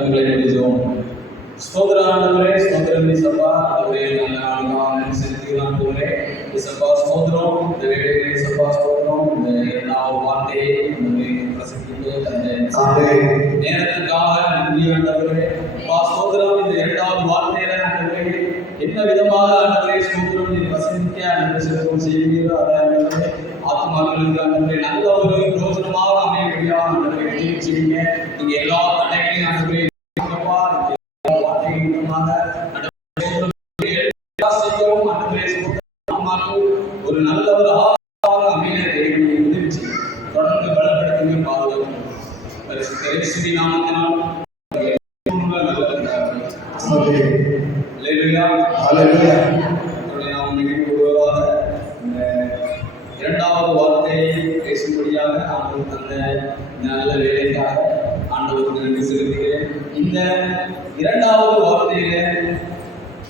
கண்களை முடிச்சோம். ஸ்தோத்திராண்டவரே, ஸ்தோத்திரம் இயேசப்பா. ஆண்டவரே, நல்ல நாளுக்காக செலுத்துகிறோம் ஆண்டவரே. இயேசப்பா ஸ்தோத்திரம். இந்த வேளையிலே இயேசப்பா ஸ்தோத்திரம். இந்த இரண்டாவது வார்த்தையை பிரசங்கித்து தந்த நேரத்திற்காக நன்றி ஆண்டவரே. ஸ்தோத்திரம். இந்த இரண்டாவது வார்த்தையில ஆண்டவரே என்ன விதமாக ஆண்டவரே ஸ்தோத்திரம் நீ பிரசங்கிக்க ஆண்டவரே செலுத்தம் செய்கிறீர்களோ அதை ஆண்டவரே ஆத்மாக்களுக்கு ஆண்டவரே நல்ல ஒரு பிரோஜனமாக அமையக்கூடிய ஆண்டவரே உதவி செய்யுங்க. நீங்க எல்லா தடைகளையும் ஆண்டவரே ஒரு நல்ல ஒரு ஆத்மாக அமைய உதவி செய்யும். தொடர்ந்து பலப்படுத்துங்க, பாதுகாக்கும். பரிசுத்த நாமத்தினால் இரண்டாவது வார்த்தையை பேசும்படியாக ஆண்டவர் தந்த நல்ல வேலைக்காக ஆண்டவருக்கு நன்றி செலுத்துகிறேன். இந்த இரண்டாவது வார்த்தையில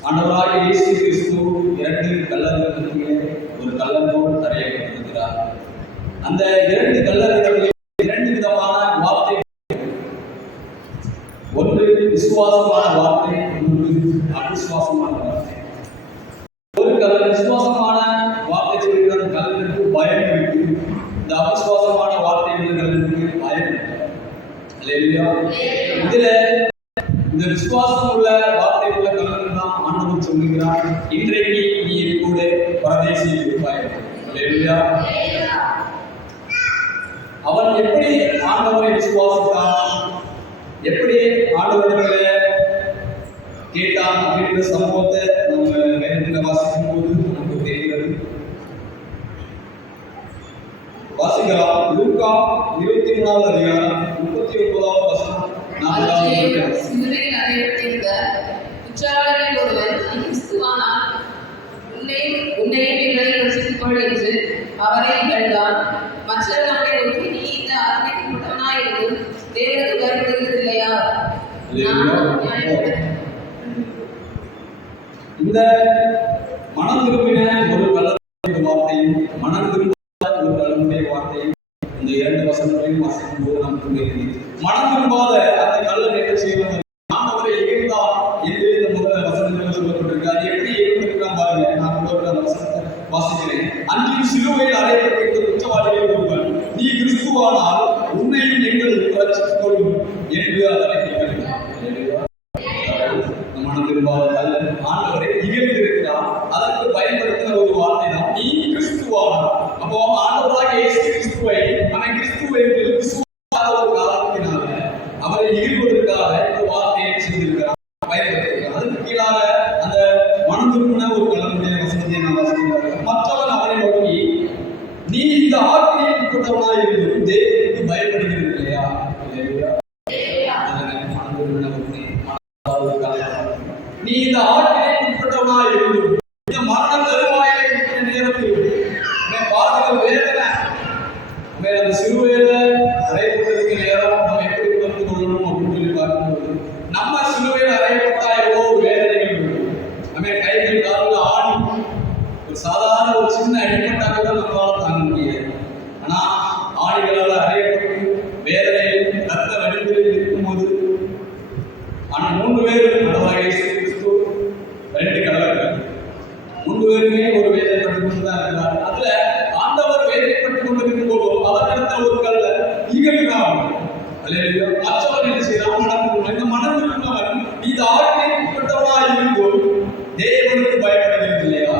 ஆண்டவராகிய இயேசு கிறிஸ்து இரண்டு கல்லறைகளுக்கு ஒரு கல்லறையோடு தரையப்பட்டிருக்கிறார். அந்த இரண்டு கல்லறைகளில் இரண்டு விதமான வார்த்தை, ஒன்று விசுவாசமான வார்த்தை, ஒன்று அவிசுவாசமான வார்த்தை. ஒரு விசுவாசமான வார்த்தை சொல்லிக்கிற கல்லறைக்கு பயம் இருக்கு, இந்த அவிசுவாசமான வார்த்தை கல்லறைக்கு பயம் இருக்கு. இதுல இந்த விசுவாசம் உள்ள வார்த்தை உள்ள கல்லறை தான் ஆண்டவர் சொல்லுகிறார், இன்றைக்கு நீ என் கூட பரதேசியில் இருப்பாய். அவன் எப்படி ஆண்டவரை விசுவாசித்தான், எப்படி ஆண்டவர்களை கேட்டான் அப்படின்ற சம்பவத்தை நம்ம வேதத்தில் வாசிக்கும் போது நமக்கு தெரிகிறது. வாசிக்கலாம். லூக்கா 23வது அதிகாரம் 39வது வசனம். உற்சாகரில் ஒருவர் கிறிஸ்துவானார், உன்னையும் எங்களையும் ரசித்துக் கொள் என்று அவரை இகழ்ந்தான். மற்றவர் நம்மை நோக்கி, நீ இந்த ஆத்மைக்கு முட்டவனாயிருந்து தேவனுக்கு பயப்படுகிறதில்லையா? இந்த மனம் திரும்பின ஒரு கல்லறை வார்த்தையும் மனம் திரும்பாத ஒரு கல்லறை வார்த்தையும் இந்த இரண்டு வசனங்களையும் வாசிக்கும் போது நமக்கு தெரியும். மனம் திரும்பாத அந்த கல்லறை என்ன செய்வாங்க, ஆண்டவரை இகழ்ந்தார் என்று இந்த முதல் வசனங்கள் சொல்லப்பட்டிருக்கு. அது எப்படி இகழ்ந்திருக்கான் பாருங்க. நான் அந்த வசனத்தை வாசிக்கிறேன். அன்றைய சிலுவையில் அறையப்பட்டிருந்த குற்றவாளிகள் ஒருவன், நீ கிறிஸ்துவானால் உன்னையும் எங்களையும் ரட்சித்துக் கொள்ளும் என்று அவரை இகழ்ந்தார். மனம் திரும்பாத கல்லன் ஆண்டவரை இகழ்ந்திருக்கிறார். அதற்கு பயன்படுத்தின ஒரு வார்த்தை தான் நீ கிறிஸ்துவானார். அப்போ ஆண்டவராக இயேசு கிறிஸ்துவை அவன் கிறிஸ்துவை விசுவாசாத ஒரு காரணத்தினால அவரை இகழ்வதற்காக இந்த வார்த்தையை செய்திருக்கிறார், பயன்படுத்திருக்கிறார். அதற்கு கீழாக அந்த மனம் திரும்பின ஒரு கல்லனுடைய வசனத்தை நான் வாசிக்கிறேன். மற்றவன் அவரை நோக்கி, நீ இந்த ஆத்மையை உட்பட்டவனாக இருந்தும் தேவனுக்கு பயப்படுகிறது இல்லையா? நீ இந்த ஆட்களை உட்பட்டவனாக இருந்தும் இந்த மரண தருவாயை இருக்கிற நேரத்தில் பாதுகாப்பு வேதனை அந்த சிலுவையில அறையப்பட்டிருக்க நேரம் நம்ம எப்படி வந்து கொள்ளணும் அப்படின்னு சொல்லி பார்க்கும்போது நம்ம சிலுவையில் அறையப்பட்டா எவ்வளோ வேதனைகள் நம்ம கைகள் காலில் ஆடி ஒரு சாதாரண ஒரு சின்ன அடிப்பட்டாக கூட நம்மளால தாங்க முடியாது. ஆனா ஆடிகளால் அறையப்பட்டு வேதனையில் ரத்த வடிகளில் இருக்கும்போது ஆனால் 3 பேரும் ரெண்டு கடவுள் 3 பேருமே ஒரு வேதனைப்பட்டு கொண்டுதான் இருக்கிறார். அதுல ஆண்டவர் வேதனைப்பட்டு கொண்டிருக்கும் போது அவரிடத்தில் ஒரு கல்ல இகழ்கிறான். மற்றவன் என்ன செய்யறான், இந்த மனம் இருந்தவன் இந்த ஆட்களை உட்பட்டவனாக இருக்கும் தேவனுக்கு பயப்படுகிறது இல்லையா?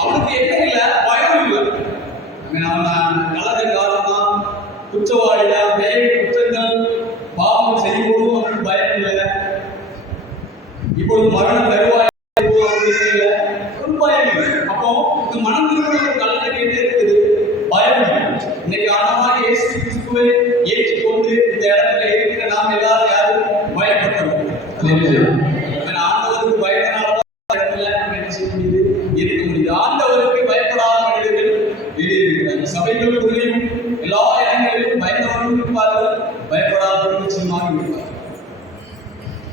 அவனுக்கு என்ன இல்லை, பயம் இல்லை. அவன் கலந்த காலம் தான், குற்றவாளியா, வேறு குற்றங்கள் பாவம் செய்யும்போது அவனுக்கு பயம் இல்லை. இப்பொழுது மரண தருவாய் ஒரு பயம் இல்லை. அப்போ இந்த மனம் திரும்ப ஒரு கல்லறை கேட்டு இருக்குது, பயம் இல்லை. இன்னைக்கு ஆண்டவராகிய இயேசு கிறிஸ்துவை ஏற்றுக்கொண்டு இந்த இடத்துல இருக்கிற நாம் எல்லாரும் யாரும் பயப்பட்டோம். ஆண்டவருக்கு பயப்படாத இடத்துல நம்ம என்ன செய்ய முடியுது, இருக்க முடியுது. ஆண்டவருக்கு பயப்படாத மனிதர்கள் வெளியே இருக்கிறாங்க. சபைகளுக்குள்ளேயும் எல்லா இடங்களிலும் பயந்தவர்களும் இருப்பார்கள், பயப்படாதவர்கள் நிச்சயமாக இருப்பார்கள்.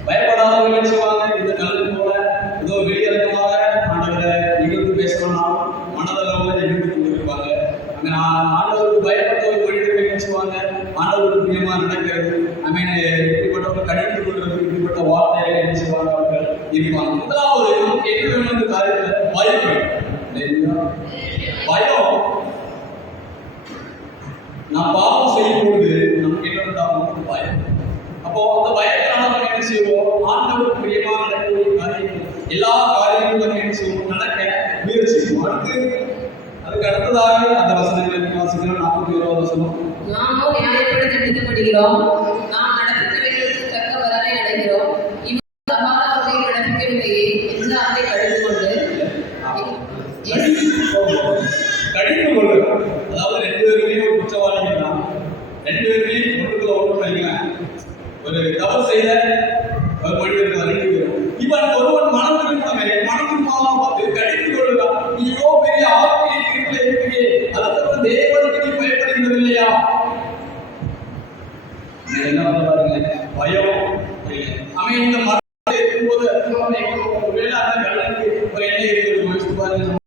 பயப்படாதவர்கள் நிச்சயமாக இந்த கல்லு போல ஏதோ வெளியிறக்கமாக ஆண்டவரை நிகழ்ந்து பேசணும்னாலும் மனதளவில் நிகழ்ந்து கொண்டிருப்பாங்க. அங்கே ஆண்டவருக்கு பயப்பட்ட ஒரு மனிதர்கள் நினைச்சுவாங்க, ஆண்டவருக்கு பிரியமாக நடக்கிறது. இப்படிப்பட்டவர்கள் பயம் நான் பாவம் செய்யும் பொழுது நமக்கு என்ன உண்டாகும்? பயம். அப்போ அந்த பயத்தினால நம்ம என்ன செய்வோம்? ஆண்டவருக்கு பிரியமா நடக்கக்கூடிய காரியங்கள், எல்லா காரியங்களும் நம்ம என்ன செய்வோம்? நடக்க முயற்சி செய்வோம். அதுக்கு அடுத்ததாக அந்த வசனங்களுக்கு வாசிக்கிறோம். 41வது வசனம். நாமோ நியாயப்படி தண்டிக்கப்படுகிறோம், நாம் நடப்பித்தவைகளுக்கு தக்க பலனை அடைகிறோம், இவன் சமாதானத்தை நடப்பிக்கவில்லையே என்று அதை கடிந்து கொண்டு கடிந்து கொள்ளும். அதாவது ரெண்டு பேருமே ஒரு குற்றவாளிகள் தான். ரெண்டு பேருமே ஒன்றுக்குள்ள ஒன்று பண்ணிக்கலாம். ஒரு தவறு செய்த ஒரு மனிதர்கள் ரெண்டு பேரும். இவன் ஒருவன் மனம் திரும்பினவன் மனம் திரும்பாமல் பார்த்து கடிந்து கொள்ளுகிறான். நீ இவ்வளோ பெரிய ஆத்மீக தீர்ப்பில் இருக்கிறே, அதற்கு தேவனுக்கு நீ பயப்படுகிறது இல்லையா? என்ன பண்ணுவாருங்க? பயம். அவன் இந்த மரத்தில் இருக்கும்போது ஒருவேளை அந்த கல்லனுக்கு ஒரு எண்ணெய் இருக்கிறது யோசிச்சு பாருங்க.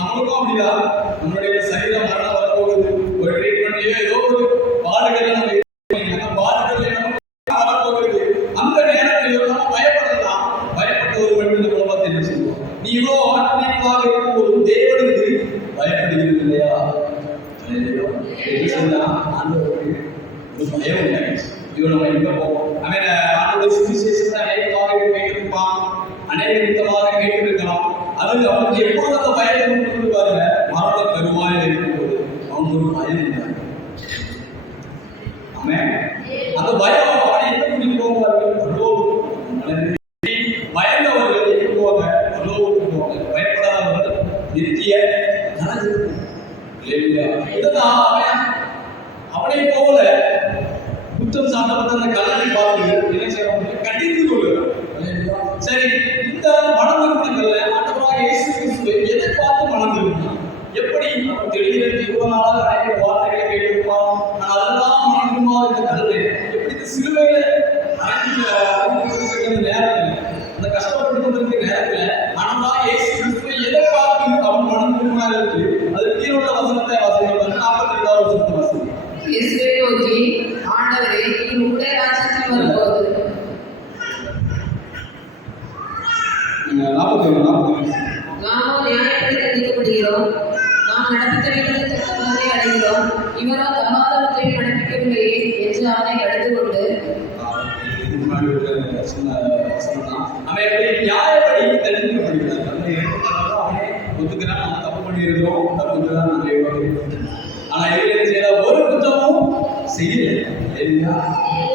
நம்மளுக்கும் அப்படிதான். நம்மளுடைய சரீர மரணம் வரப்போகுது. ஒரு ட்ரீட்மெண்ட்லயோ ஏதோ ஒரு பாடுகளை நம்ம பாடுகள் வரப்போகுது. அந்த நேரத்திலயோ நம்ம பயப்படலாம். பயப்பட்ட ஒரு மனிதன் நம்ம பார்த்து என்ன சொல்லுவோம்? நீ இவ்வளோ ஆத்மீகமாக இருக்கும்போது தேவனுக்கு பயப்படுகிறது இல்லையா? ஆண்டவருக்கு ஒரு பயம் உண்டாயிடுச்சு. இவன் நம்ம எங்க போவோம்? அவன் ஆண்டவர் சுவிசேஷத்தை அநேகமாக கேட்டிருப்பான், அநேக விதமாக கேட்டிருக்கலாம். அது அவனுக்கு எப்பொழுது அந்த பயத்தை கொண்டு பாருங்க, மரண கருவாயில் இருக்கும்போது அவனுக்கு ஒரு பயம் உண்டாங்க. அவன் அந்த பயம் அவனை எங்க கூட்டிட்டு போவார்கள்? பயந்தவர்கள் எங்க போவாங்க? பரலோகத்துக்கு போவாங்க. பயப்படாதவர்கள் நித்திய நரகத்துக்கு. இதுதான் அவனை போல குற்றம் சாட்டப்பட்ட அந்த கல்லனை பார்த்து என்ன செய்யணும்? கடிந்து கொள்ளுகிறார். சரி, இந்த மனம் திரும்பினங்கள்ல ஆண்டவராக இயேசு கிறிஸ்துவை எதை பார்த்து மனம் திரும்பினான்? எப்படி? நம்ம தெளிவிலிருந்து இவ்வளவு நாளாக அனைத்து வார்த்தைகளை கேட்டிருப்பான். ஆனால் அதெல்லாம் மனம் திரும்பாத இந்த கல்லை எப்படி சிலுவையில அரைஞ்சிருக்கிற நேரத்தில், அந்த கஷ்டப்பட்டு கொண்டிருக்கிற நேரத்தில் ஆண்டவராக இயேசு கிறிஸ்துவை எதை பார்த்து அவன் மனம் திரும்பினார் என்று அது கீழே வசனத்தை வாசிக்கிறோம். 42வது வசனத்தை வாசிக்கிறோம். இயேசுவை நோக்கி, ஆண்டவரே, நீ உம்முடைய ராஜ்யத்தில் வரும்போது நாமோ நியாயப்படி தண்டிக்கப்படுகிறோம், நாம் நடப்பித்தவைகளுக்கு தக்க பலனை அடைகிறோம், இவரோ சமாதானத்தை நடப்பிக்கவில்லையே என்று அவனை கடிந்து கொண்டு அவன் எப்படி நியாயப்படி தண்டிக்கப்படுகிறான்? அவனே ஒத்துக்கிறான், நம்ம தப்பு பண்ணியிருக்கிறோம், தப்புதான் நம்ம. ஆனா இவங்க செய்த ஒரு குற்றமும் செய்யல.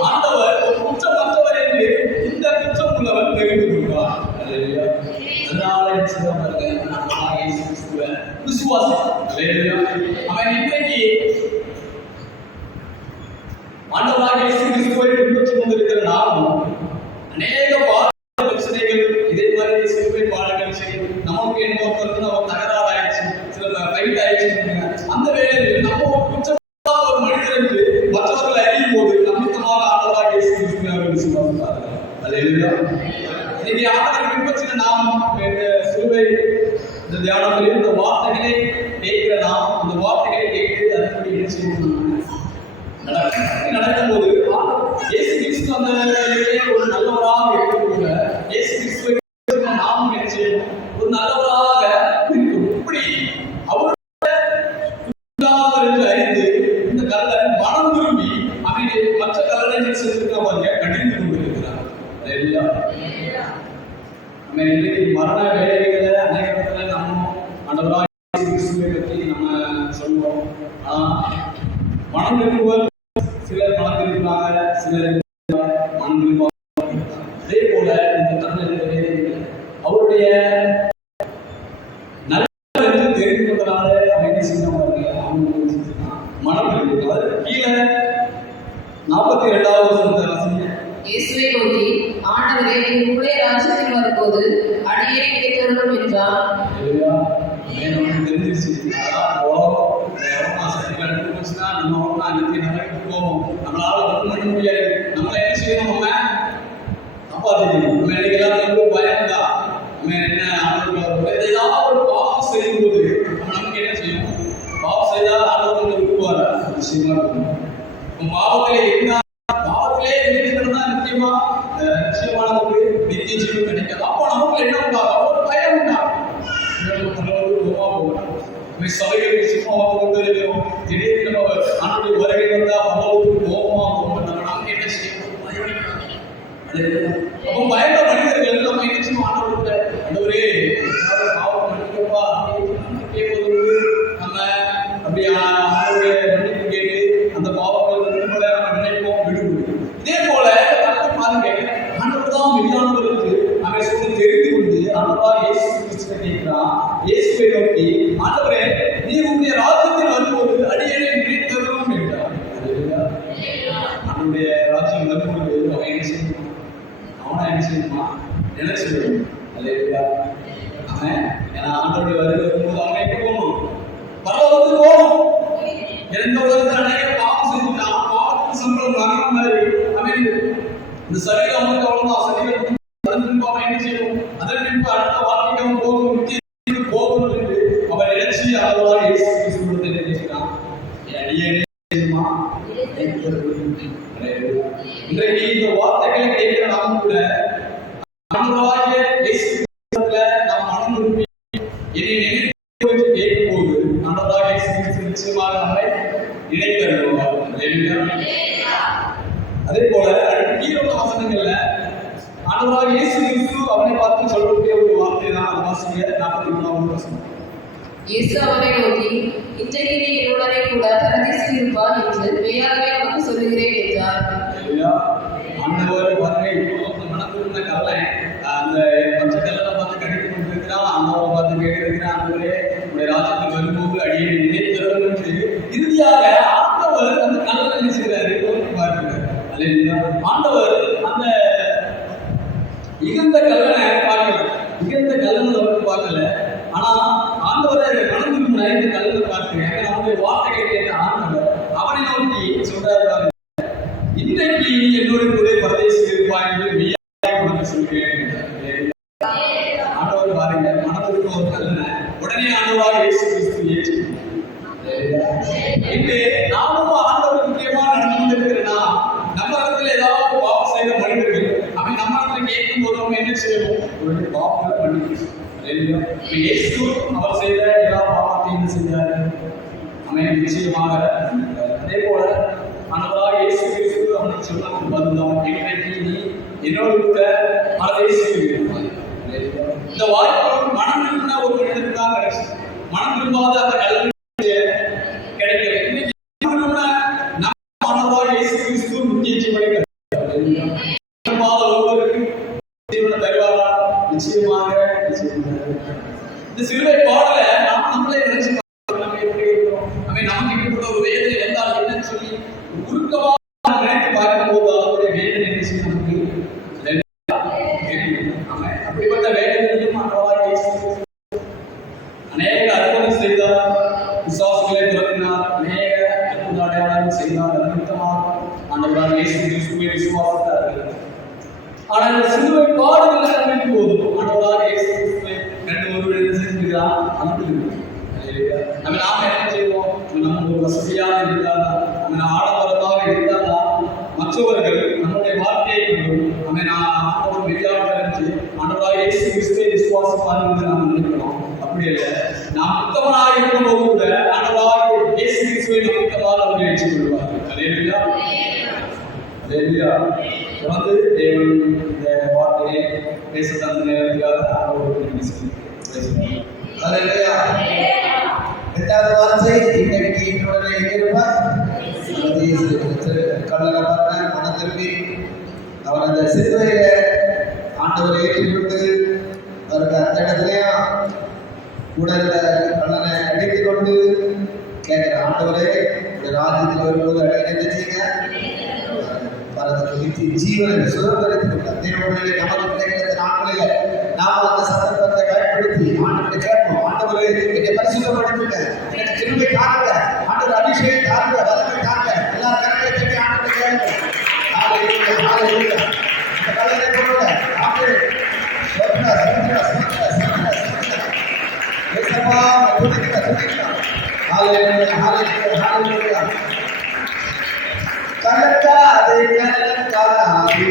ஆண்டவர் ஒரு குற்றம் மற்றவர் என்று இந்த குற்றம் உள்ளவர் தெரிந்து கொள்வார். அதனால விசுவாசம் அவன் இன்றைக்கு ஆண்டவராக இயேசு கிறிஸ்துவை பின்பற்றிக் கொண்டிருக்கிற நாமும் அநேக பிரச்சனைகள் இதே மாதிரி சிலுவை பாடங்கள் செய்யும். நமக்கு என்ன நம்ம தகராறாயிடுச்சு, சில ஃபைட் ஆயிடுச்சு. அந்த வேளையில் நம்ம ஒரு குற்றம் ஒரு மனிதருக்கு மற்றவர்கள் அறியும் போது நம்பிக்கமாக ஆண்டவராக இயேசு கிறிஸ்துவை விசுவாசித்தார்கள். அல்லேலூயா. இன்னைக்கு ஆண்டவரை பின்பற்றின நாம் சிலுவை இந்த தியானத்தில் இந்த வார்த்தைகளை கேட்கிற நாம் அந்த வார்த்தைகளை கேட்டு அதன்படி என்ன செய்யணும்? நடக்கும்போது இயேசு கிறிஸ்து அந்த ஒரு நல்லவராக இருக்கக்கூடிய இயேசு கிறிஸ்துவை நாமும் என்ன செய்யணும்? ஒரு நல்லவராக இருக்கும். இப்படி அவருடைய என்று அறிந்து இந்த கல்லன் மனம் திரும்பி அவனை மற்ற கல்லனை செஞ்சிருக்கிறவங்க கடிந்து கொண்டிருக்கிறார். நம்ம இன்றைக்கு மரண வேலைகளை அநேக இடத்துல நம்ம ஆண்டவராக இயேசு கிறிஸ்துவை பற்றி நம்ம சொல்லுவோம். மனம் திரும்புவர் சிலர் மனம் திரும்பினாங்க, சிலர் மனம் திரும்ப. அதே போல இந்த தருணத்தில் அவருடைய நல்ல தெரிந்து கொண்டதால அவன் என்ன செய்யணும்? மனம் திரும்பினார். கீழே 42வது வசனத்தை வாசிங்க. இயேசுவை நோக்கி, ஆண்டவரே, நீ உம்முடைய ராஜ்யத்தில் வரும்போது அடியேனை கிடைத்தருளும் என்றார். தெரிஞ்சிருச்சு. நம்ம அன்னைக்கு நடக்கு போவோம். நம்மளால ஒன்றும் பண்ண முடியாது. நம்மள என்ன செய்யணும்? நம்ம காப்பாற்றிக்கணும். நம்ம இன்னைக்கு எல்லாத்துக்கும் பயம் தான். நம்ம என்ன ஆண்டவர்கள் ஏதாவது ஒரு பாவம் செய்யும் போது நமக்கு என்ன செய்யணும்? பாவம் செய்தால் ஆண்டவர்கள் விரும்புவார். நிச்சயமா இருக்கும். பாவத்திலே இருந்தால் பாவத்திலே இருக்கிறது தான் நிச்சயமானது நித்திய ஜீவன் கிடைக்காது. அப்போ நமக்கு என்ன உண்டாகும்? ஒரு பயம் உண்டாகும். பரலோகத்துக்கு போக மாட்டோம். சபைகளுக்கு சும்மா கொண்டு இருக்கிறோம். திடீர்னு நம்ம ஆண்டுடைய வருகை வந்தா பரலோகத்துக்கு போகமா போக நமக்கு என்ன செய்யணும்? அப்போ பயந்த மனிதர்கள் நம்ம என்ன செய்யணும்? ஆண்டவர்கிட்ட ஆண்டவரே பாவம் மன்னிக்கப்பா கேட்பது நம்ம அப்படி ஆண்டவருடைய மன்னிப்பு கேட்டு அந்த பாவங்கள் திரும்ப நம்ம நினைப்போம் விடுபடும். இதே போல பாருங்க, ஆண்டவர் தான் மெய்யானவருக்கு அவன் சொல்லி தெரிந்து கொண்டு ஆண்டவா இயேசு கிறிஸ்துவை கேட்கிறான். இயேசுவை நோக்கி ஆண்டவரே நீ உன்னுடைய ராஜ்யத்தில் வரும்போது அடியேனை நினைத்தருளும் என்றார். அவனுடைய ராஜ்யம் வரும்போது அவன் என்ன செய்யணும்? அவனா என்ன செய்யணுமா? நினைச்சு விடணும். அல்லேலூயா. அவன் ஏன்னா ஆண்டவருடைய வருகை வரும்போது அவன் எங்க போகணும்? பரலோகத்துக்கு போகணும். எந்த உலகத்தில் அநேக பாவம் செஞ்சுட்டான். பாவத்துக்கு சம்பளம் மரணம் மாதிரி அவன் இந்த சரீரம் அவனுக்கு அவ்வளவுதான். சரீரம் அதன் பின்பு அவன் என்ன செய்யணும்? அதன் பின்பு அடுத்த வாழ்க்கைக்கு அவன் போகணும், போகணும் என்று அவன் நினைச்சு அதோட இயேசு கிறிஸ்துவை நினைக்கிறான். அடியேனே இன்றைக்கு இந்த வார்த்தைகளை கேட்கிற நாமும் கூட ஆண்டவராகிய இயேசு கிறிஸ்துவில நாம் மனம் திரும்பி என்னை நினைத்து கேட்கும்போது ஆண்டவராகிய இயேசு கிறிஸ்து நிச்சயமாக நம்மை நினைத்தருள்வார். அதே போல கீழே வசனங்கள்ல ஆண்டவராகிய இயேசு கிறிஸ்து அவனை பார்த்து சொல்லக்கூடிய ஒரு வார்த்தை தான். அது வாசிக்க 43வது வசனம். இயேசு அவனை நோக்கி இன்றைக்கு நீ என்னுடனே கூட பரதீசில் இருப்பார் என்று மெய்யாகவே உனக்கு சொல்லுகிறேன் என்றார். ஆண்டவர் வருகை அந்த மனக்குள்ள கல்லை அந்த பச்சை கல்லை பார்த்து கடித்து கொண்டிருக்கிறான். அம்மாவை பார்த்து கேட்டிருக்கிறான், ஆண்டவரே உடைய ராஜ்யத்தில் வரும்போது அடியை நினைத்தரும் என்று இறுதியாக ஆண்டவர் அந்த கல்லை என்ன செய்கிறாரு? பார்க்கிறார். அல்லேலூயா. ஆண்டவர் அந்த இகந்த கல்லனை பார்க்கல, இகந்த கல்லனை அவருக்கு பார்க்கல. ஆனா ஆண்டவரை மனதில் இந்த கல்லனை பார்க்கிறேன். அவனுடைய வார்த்தைகளை கேட்ட ஆண்டவர் அவனை நோக்கி சொல்றாரு, இன்றைக்கு என்னோட கூட பரதேசில் இருப்பாய் என்று மெய்யாக உனக்கு சொல்கிறேன். ஆண்டவர் பாருங்க, மனதிற்கு ஒரு கல்லனை உடனே ஆண்டவராக இயேசு கிறிஸ்து ஏற்று இன்று நாமும் ஆண்டவர் முக்கியமா நடந்து கொண்டிருக்கிறேன்னா நம்ம இடத்துல ஏதாவது பாவம் செய்த மனிதர்கள் அவன் நம்ம இடத்துல கேட்கும் போது நம்ம என்ன செய்யணும்? ஒரு பாவங்களை பண்ணிக்கணும். இயேசு அவர் செய்த எல்லா பாவத்தையும் என்ன செஞ்சாரு? அவன் நிச்சயமாக. அதே போல ஆண்டவராக இயேசு கிறிஸ்து அவனுக்கு சொன்ன பதிலாம், இன்றைக்கு நீ என்னோடு கூட பரதேசில் இருப்பாய். இந்த வாய்ப்பு மனம் திரும்பின ஒரு மனிதனுக்கு தான் கிடைச்சு. மனம் திரும்பாத அந்த கல்வி கிடைக்கல. இன்னைக்கு ஆண்டவராக இயேசு கிறிஸ்து முக்கியத்துவம் ஒருவருக்கு தருவாரா? நிச்சயமாக. இந்த சிலுவை பாடலை நாம் நம்மளே நினைச்சு நம்ம எப்படி இருக்கிறோம்? நமக்கு இப்படி ஒரு வேதனை என்றால் என்னன்னு சொல்லி உருக்கமாக நினைத்து பார்க்கும்போது அவருடைய வேதனை என்ன செய்ய நமக்கு அப்படிப்பட்ட வேதனையும் அநேக அற்புதம் செய்தார், விசுவாசிகளை துறக்கினார், அநேக அற்புத அடையாளம் செய்தார். நிமித்தமாக ஆண்டவராக இயேசு கிறிஸ்துவை விசுவாசித்தார்கள். ஆனால் இந்த சிலுவை பாடுகளை அமைக்கும் போதும் ஆண்டவராக இயேசு கிறிஸ்துவை கண்டு ஒருவர் செஞ்சுக்கிறான். நம்ம நாம என்ன செய்வோம்? நம்ம ஒரு வசதியாக இருந்தாலா, நம்ம ஆடம்பரமாக இருந்தாலா, மற்றவர்கள் நம்முடைய வாழ்க்கையை கொண்டு நம்ம ஆண்டவர் மெய்யாக அறிஞ்சு ஆண்டவராக இயேசு கிறிஸ்துவை விசுவாசமாக என்று நாம் நினைக்கிறோம். அப்படி இல்லை, நாம் உத்தமனாக இருக்கும் போது கூட ஆண்டவராக இயேசு கிறிஸ்துவை நம்பிக்கமாக அவர்கள் ஏற்றுக்கொள்வார்கள். அல்லேலூயா. அல்லேலூயா. தொடர்ந்து தேவன் இந்த வார்த்தையை பேச தந்த நேரத்துக்காக ஆண்டவருக்கு பேசுகிறேன். அல்லேலூயா. இரண்டாவது வார்த்தை, இன்றைக்கு என்னுடைய இருப்பார் கல்லறை பார்த்த மனம் திரும்பி அவர் அந்த சிலுவையில ஆண்டவரை ஏற்றுக்கொண்டு அவருக்கு அந்த இடத்துலயும் உடல்ல கல்லறை அடித்துக் கொண்டு கேட்கிற ஆண்டவரே ராஜ்யத்தில் வரும்போது அடையீங்க ஜீவனை சுதந்திரத்துக் கொண்டார். தேவனுடைய நமக்கு கிடைக்கிற நாட்களில் நாம அந்த சந்தர்ப்பத்தை பயன்படுத்தி ஆண்டவரை கேட்போம். ஆண்டவரை என்னை பரிசுத்தப்படுத்துங்க, எனக்கு கிருபை தாங்க, ஆண்டவர் அபிஷேகம் தாங்க, வல்லமை தாங்க. எல்லா கருத்தை தட்டி ஆண்டவரை கேட்போம். இந்த கல்லறை போல ஆண்டு கலக்காதே கலக்காதே